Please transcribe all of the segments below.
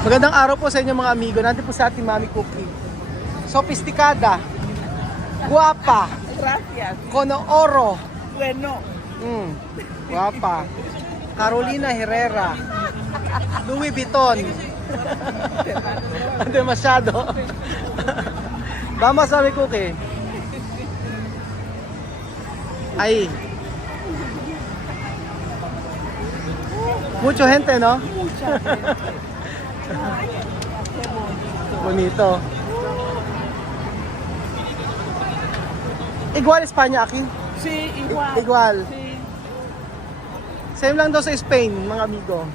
Magandang araw po sa inyo mga amigo. Nandito po sa ating Mami Cookie. Sofistikada, guwapa, Gracias. kono oro, Bueno. guwapa, Carolina Herrera, Louis Vuitton. Hindi masyado. Vamos Mami Cookie. Ay. Mucho gente, no? Bonito. Igual Espanya aquí. Sí, igual. Igual. Sí. Same lang daw sa Spain, mga amigo.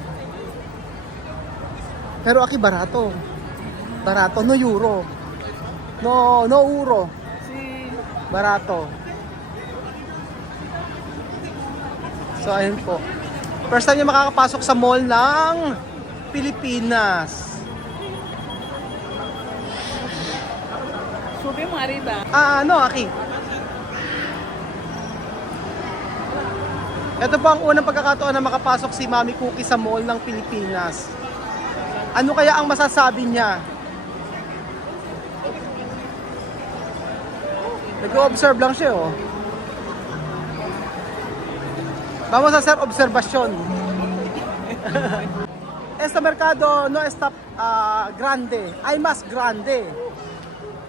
Pero aquí barato. Barato, no euro. No euro. Sí. Barato. So ayun po. First time niya makakapasok sa mall ng Pilipinas. Sube mo arriba. Aki. Ito po ang unang pagkakataon na makapasok si Mami Cookie sa mall ng Pilipinas. Ano kaya ang masasabi niya? Nag-observe lang siya, oh. Vamos a hacer observasyon. Este mercado no está grande, hay más grande.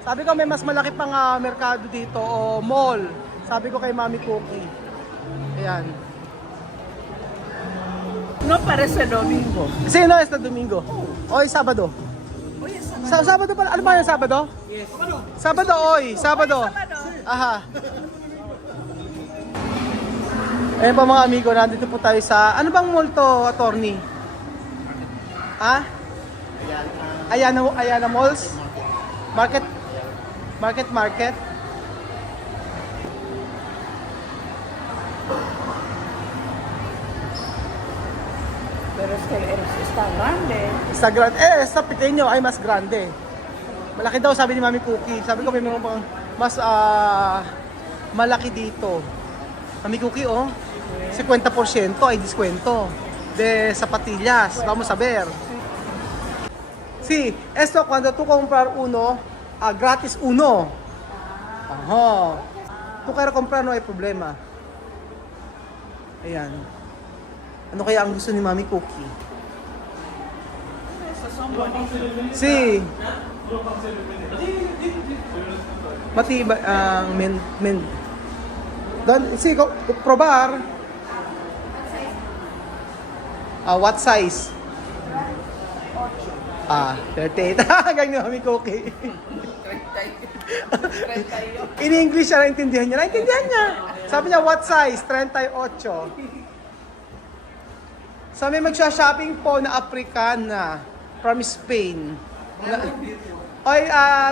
Sabi ko may mas malaki pang merkado dito o mall. Sabi ko kay Mami Cookie. Ayan. No parece domingo. Sí, no, este domingo. Hoy, Sabado. Hoy es Sabado pala. Ano ba yung Sabado? Yes. Sabado, hoy. Sabado. Sábado. Aha. Ayun pa mga amigo, nandito po tayo sa... Ano bang mall to, attorney? Ha? Ayana Malls? Market? Market? Pero es que está grande. Sa grande. Sa pequeño ay mas grande. Malaki daw sabi ni Mami Cookie. Sabi ko may mga pang mas malaki dito. Mami Cookie, oh. 50% ay diskwento de zapatillas. Vamos a ver. Sí, esto cuando tú comprar uno, gratis uno. Ajá. Tú quieres comprar, no hay problema. Ayan. Ano kaya ang gusto ni Mami Cookie? Esos son bonitos. Sí. Matibay ang men. Sí, probar. What size? 38. Ganyan ni Mami Cookie. 38. In English siya naintindihan niya. Naintindihan niya. Sabi niya, what size? 38. So may magsha-shopping po na Africana from Spain. Oy,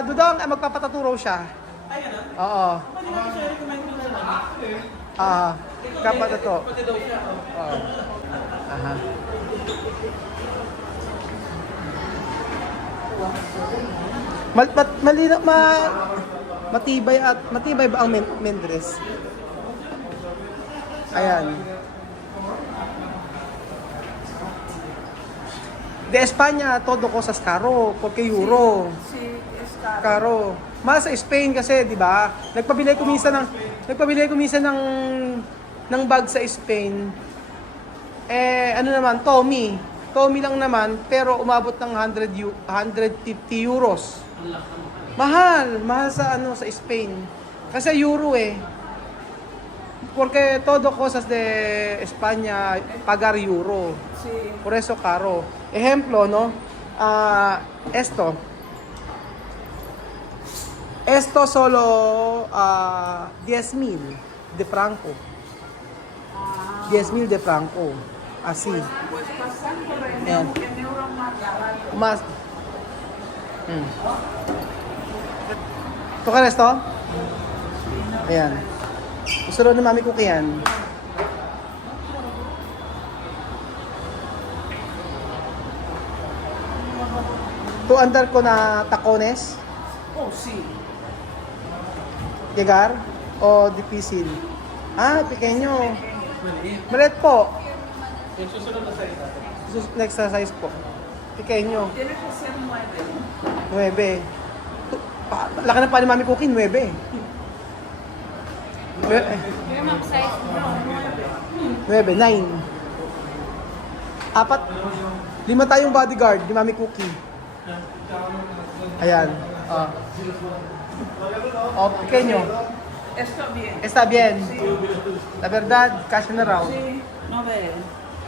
Dudong, magpapataturo siya. Oo. Kapatato. Oo. Aha. Matibay ba ang mendres? Ayan. De España, todo cosas caro, porque euro. Sí, es caro. Caro. Mas sa Spain kasi, di ba? Nagpabili ko minsan ng bag sa Spain. Ano naman, Tommy lang naman, pero umabot ng 150 euros. Mahal sa sa Spain. Kasi euro eh. Porque todo cosas de España pagar euro. Sí. Por eso caro. Ejemplo, ¿no? Esto solo 10,000 de franco. 10,000 de franco. Así. Pues pasando Ayan. en euro más barato. Mas. Ito ka resto? Ayan. Gusto rin ni Mami Cookie yan. To andar ko na tacones, Oh, sí. llegar o difícil? Pequeño. Maliit po. Next sa size po. Pequeño. Tiene que ser 9. 9. Laki ng pa ni Mami Cookie, 9. Pero ma'am, size mo. 9, 9. 4. 5 tayong bodyguard ni Mami Cookie. Ayan. Pequeño. Esto bien. Está bien. La verdad, kasya na raw. Sí, 9.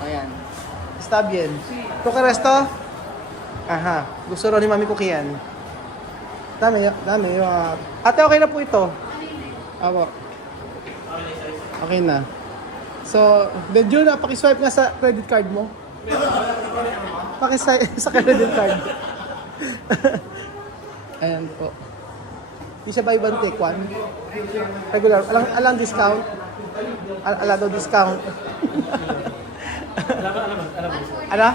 Ayan. Está bien. ¿Tú quieres esto? Aha. Gusto raw ni Mami Cookie yan. Dami. Ate, okay na po ito. Apo. Okay na. So, medyo na, pakiswipe nga sa credit card mo. Pakiswipe sa credit card. Ayan po. Di siya ba ibang take one? Regular. Alang discount? Ala daw discount. Ano?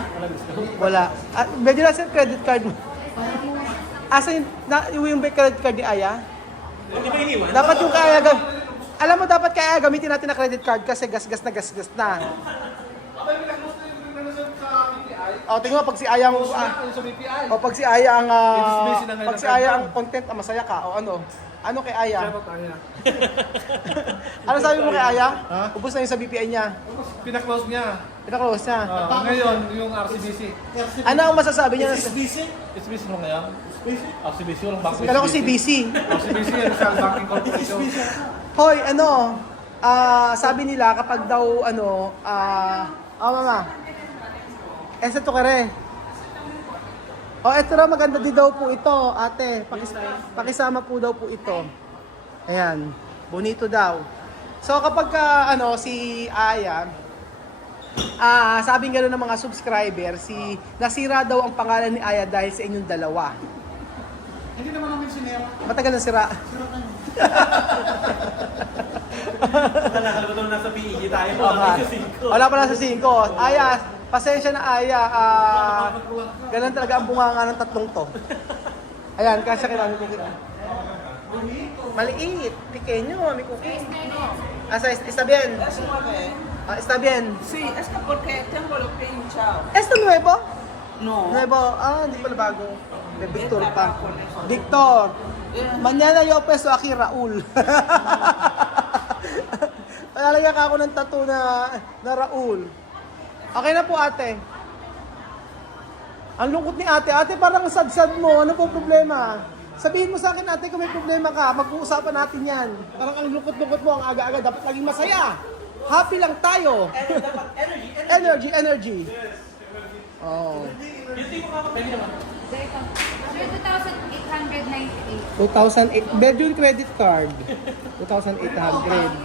Wala. Medyo na sa credit card mo. Asa yung credit card ni Aya? Dapat yung kaya alam mo, dapat kaya gamitin natin na credit card kasi gas na. Tingnan mo, pag si Aya ang pag si Aya ang pag si Aya ang content, masaya ka o ano? Ano kay Aya? Ano sabi mo kay Aya? Ubus na yung sa BPI niya. Pinaklose niya. Pinaklose niya. Ngayon, yung RCBC. Ano ang masasabi niya? SBC mo ngayon? RCBC, walang banko. Kala ko si BC. RCBC, yung National Banking Corporation. Hoy, sabi nila kapag daw mama. Esa to kare. Eto raw maganda din daw po ito, ate. Pakisama po daw po ito. Ayan, bonito daw. So kapag si Aya, sabing gano'n ng mga subscriber, nasira daw ang pangalan ni Aya dahil sa inyong dalawa. Hindi naman namin sinera. Matagal na sira. Nakalimutan na nasa PEG tayo. Wala pa lang sa 5. Aya, pasensya na Aya. Ganun talaga ang bunganga ng tatlong to. Ayan, kasya kailangan ko kita. Maliit. Pequeño, Mami Cookie. Está bien. Está bien. Sí, esto porque tengo lo que hinchado. ¿Esto nuevo? No. Nuevo. Hindi pala bago. May Victor pa. Victor. Mañana yo peso aquí, Raul. Palalagyan ka ako ng tattoo na Raul. Okay na po, ate. Ang lungkot ni ate. Ate, parang sad-sad mo. Ano po problema? Sabihin mo sa akin, ate, kung may problema ka, mag-uusapan natin yan. Parang ang lungkot-lungkot mo, ang aga-aga. Dapat laging masaya. Happy lang tayo. Energy. Oh. Sir, 2,898. 2,008. Bedroom credit card. 2,800.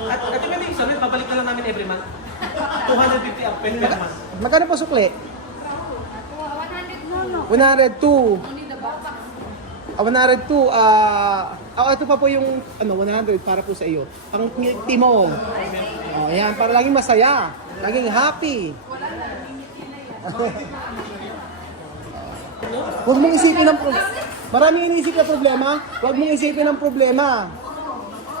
At may may sabi, babalik na lang namin every month. 250 ang per month. Magkano po sukli? 100 no. 102. Only the box. 102. Ito pa po yung 100 para po sa iyo. Ang milk tea mo. Ayan, para laging masaya. Laging happy. Huwag mong isipin ng maraming iniisip na problema. Huwag mong isipin ng problema.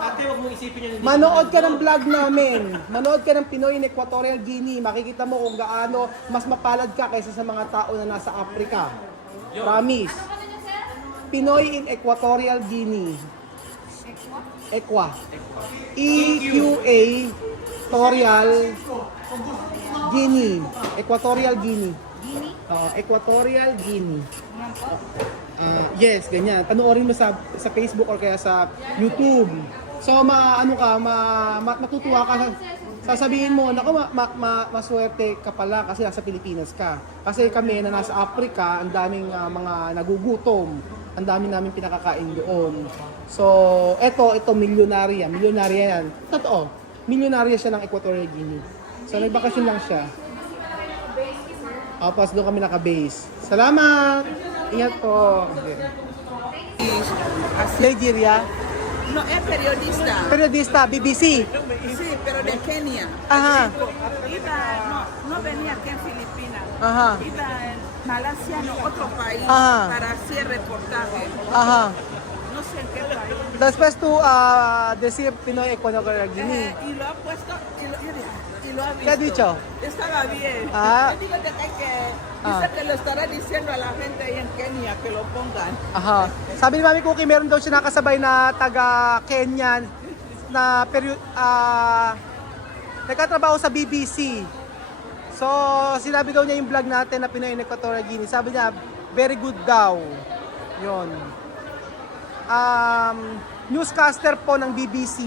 Ate, huwag mong isipin yung hindi. Manood ka ng vlog namin. Manood ka ng Pinoy in Equatorial Guinea. Makikita mo kung gaano mas mapalad ka kaysa sa mga tao na nasa Africa. Promise. Ano niyo, sir? Pinoy in Equatorial Guinea. Equa. E-Q-A Equatorial Guinea. Equatorial Guinea. Guinea? Equatorial Guinea. Yan po. Yes, ganyan. Panoorin mo sa Facebook or kaya sa YouTube. So, matutuwa ka. Sasabihin mo, naku, maswerte ka pala kasi nasa Pilipinas ka. Kasi kami na nasa Africa, ang daming mga nagugutom. Ang dami namin pinakakain doon. So, ito, milyonarya. Milyonarya yan. Totoo. Milyonarya siya ng Equatorial Guinea. So, nagbakasyon lang siya. Tapos doon kami naka-base. Salamat! Ingat po. Nigeria. No, es periodista. Periodista, BBC. Sí, pero de Kenia. Ajá. Iba, no venía aquí en Filipinas. Ajá. Iba en Malasia, no, otro país, Ajá. para hacer reportaje. Aha. No conocen qué país. Después tú decir Pinoy Ecuador-Guinea. Y lo ha puesto, y lo ha visto. ¿Qué ha dicho? Estaba bien. Ah. Yo digo de que dice que lo estará diciendo a la gente ahí en Kenia que lo pongan. Aha. Sabi ni Mami Cookie, meron daw siya nakasabay na taga Kenya na nagkatrabaho sa BBC. So, sinabi daw niya yung vlog natin na Pinoy in Equatorial Guinea. Sabi niya, very good daw. Yun. Newscaster po ng BBC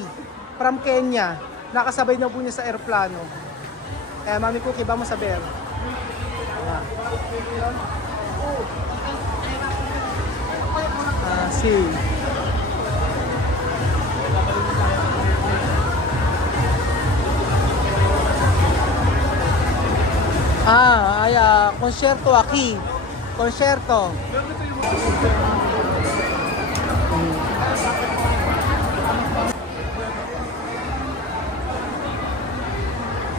from Kenya. Nakasabay na po niya sa aeroplano. Eh, Mami Cookie, vamos a ver. Sí. Concierto aquí. Concierto.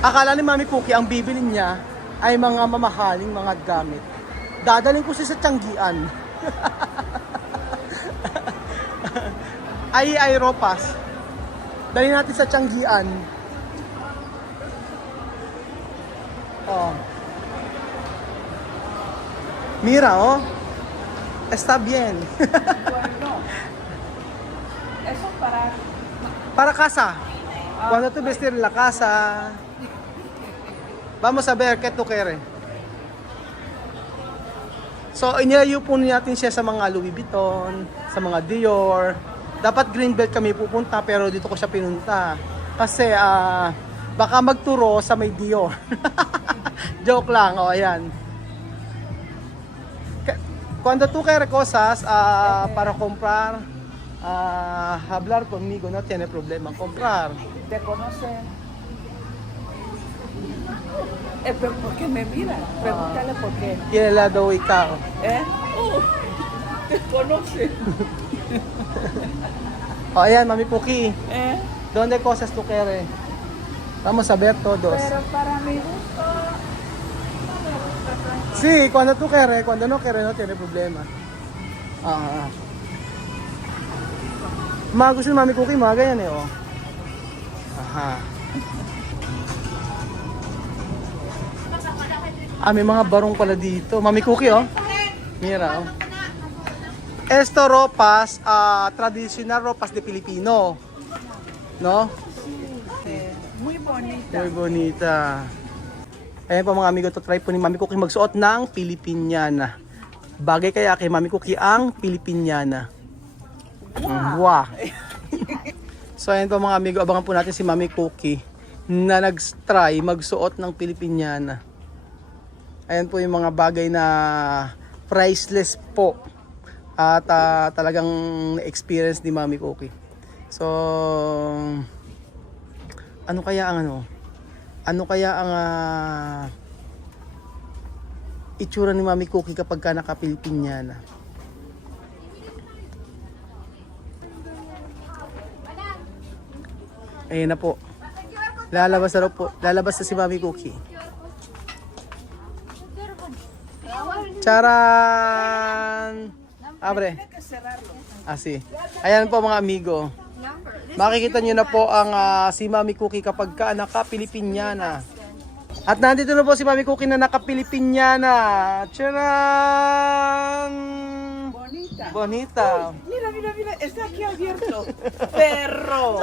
Akala ni Mami Cookie ang bibili niya ay mga mamahaling mga gamit. Dadalhin ko siya sa Tianggian. ay ropas. Dali natin sa Tianggian. Oh. Mira, oh. Está bien. Bueno, eso Para casa. Cuando tú vestir la casa. Vamos a ver qué tú quieres. So, inilayo po natin siya sa mga Louis Vuitton, sa mga Dior. Dapat Greenbelt kami pupunta pero dito ko siya pinunta. Kasi baka magturo sa may Dior. Joke lang, oh, ayan. Cuando tú quieres cosas para comprar, hablar conmigo, no tiene problema comprar. te conocen. Pero ¿por qué me mira? Pregúntale por qué. Tiene lado ikaw. Te conocen. O ayan, Mami Puki. ¿Dónde cosas tú quieres? Vamos a ver todos. Pero para mi gusto, Sí, cuando tú quieres, cuando no quieres, no tiene problema. Mga gusto ni Mami Cookie, mga ganyan eh, oh. Aha. May mga barong pala dito. Mami Cookie, oh. Mira, oh. Esto ropas, tradicional ropas de Pilipino. No? muy bonita. Muy bonita. Ayan po mga amigo, to try po ni Mami Cookie magsuot ng Pilipiniana. Bagay kaya kay Mami Cookie ang Pilipiniana. Wow. So ayan po mga amigo, abangan po natin si Mami Cookie na nag-try magsuot ng Pilipiniana. Ayan po yung mga bagay na priceless po at talagang experience ni Mami Cookie. So ano kaya ang itsura ni Mami Cookie kapag ka naka-Pilipiniana? Ayun na po. Lalabas na si Mami Cookie. Charan! Abre. Así. Ayan po mga amigo. Makikita nyo na po ang si Mami Cookie kapag ka naka-Pilipiniana. At nandito na po si Mami Cookie na naka-Pilipiniana. Charan! Bonita. Bonita. Mira, mira, mira, está aquí abierto. Perro.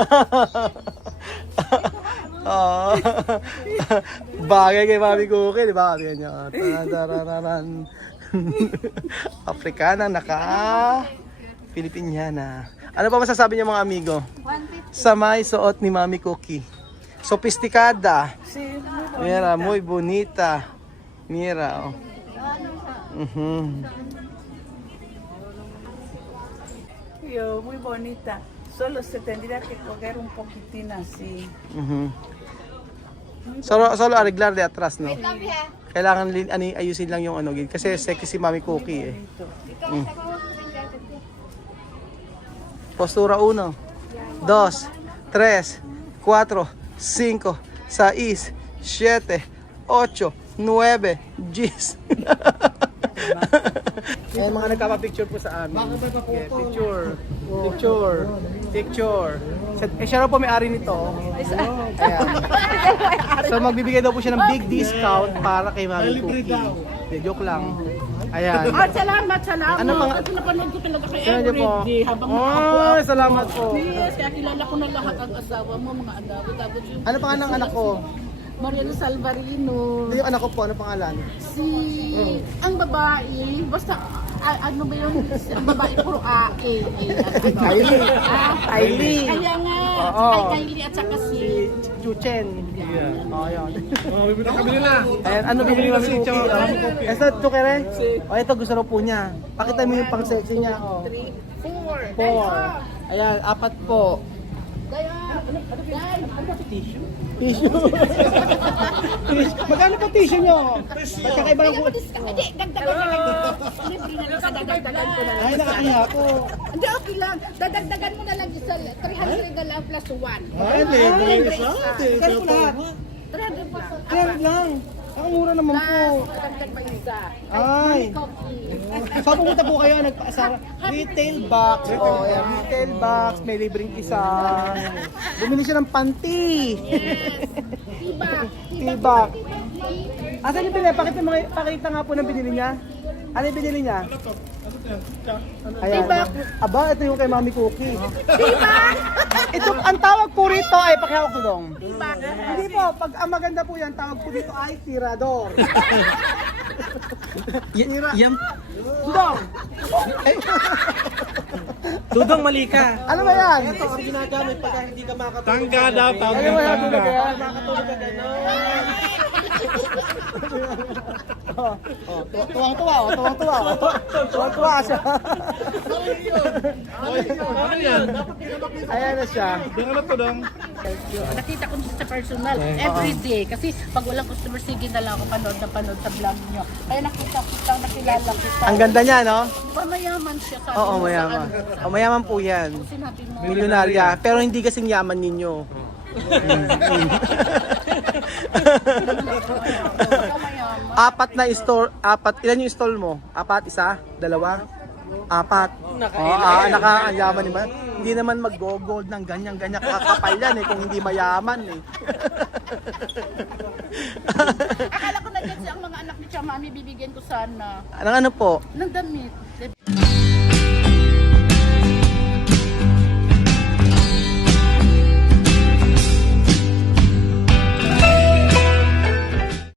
Bagay kay Mami Cookie, di ba? Sabi niya, tarararan. Afrikana, naka-Pilipiniana. Ano pa masasabi niyo mga amigo? Sa may suot ni Mami Cookie. Sofisticada. Sí, muy bonita. Mira, muy bonita. Mira, oh. Yo, muy bonita. Solo se tendría que coger un poquitín así. Solo arreglar de atrás, no? Kailangan ayusin lang yung ano, kasi sexy si Mami Cookie eh. Postura 1, 2, 3, 4, 5, 6, 7, 8, 9, 10. Ayan, mga nagpapapicture po sa amin. Okay, picture. Picture. Siya raw po may-ari nito. Ayan. So magbibigay daw po siya ng big discount para kay Mami Cookie. De, joke lang. Ayan. Salamat. Ano pang- Kasi napanood ko talaga kay Sino niyo po? everyday habang Oh, salamat po. Yes, kaya kilala ko na lahat ang asawa mo, mga anak. Tapos yung Ano pangalan ng anak ko? Mariano Salvarino. Hindi yung anak ko po, ano pangalan? Si ang babae, basta ano ba yung ang babae puro A. Kylie. Kylie. Kaya nga, Oo. kay Kylie at saka si Chuchen. Oh, yun. Kabili na. Ayan, ano bibili mo si Cho? Ito, chukere? O, ito gusto raw po niya. Pakita mo yung pang sexy niya. Oh. 3, 4. 4. Ayan, 4 po. Kaya, ano Tissue. Magkano po tissue nyo? Magkakaiba lang po. Hindi, dagdagan na lang dito. Libre na lang sa dadagdagan ko na lang. Ay, nakakiha po. Hindi, okay lang. Dadagdagan mo na lang sa 300 na lang plus 1. Ay, libre isa. Magkano po lahat? 300 plus. 300 lang. Ang mura naman po. Plus, dadagdag pa isa. Ay. Saan pumunta po kayo? Nagpaasara? Retail box. Oh, yeah, retail box. May libreng isa. Bumili siya ng panty. Yes. Tibak. Asan yung binili? Pakita nga po ng binili niya. Ano yung binili niya? Ayan. Aba, ito yung kay Mami Cookie. Ito, ang tawag po rito ay pakihawak ko dong. Hindi po, pag ang maganda po yan, tawag po dito ay tirador. Yan. Dudong! Dudong, mali ka. Ano ba yan? Ito ang ginagamit pagka hindi ka makatulog. Tangga daw, tawag Ano ng ba yan? tangga. Makatulog ka gano'n. Tuwang-tuwa siya. Ano yan? Ayan na siya. Yung ano to dong? Nakita ko siya sa personal everyday kasi pag walang customer sige na lang ako panood sa vlog niyo. Kaya nakita ko nakilala kita. Ang ganda niya, no? Mayaman siya sa Oo, mayaman. Oh, mayaman po yan. Sinabi mo. Milyonarya. Pero hindi kasing yaman ninyo. Apat na store, ilan yung stall mo? 4, 1, 2, 4. Ang yaman naman. Hindi naman mag-gold ng ganyan-ganyan kakapal yan kung hindi mayaman Akala ko na dyan ang mga anak ni Chamami bibigyan ko sana Ano po? ng damit.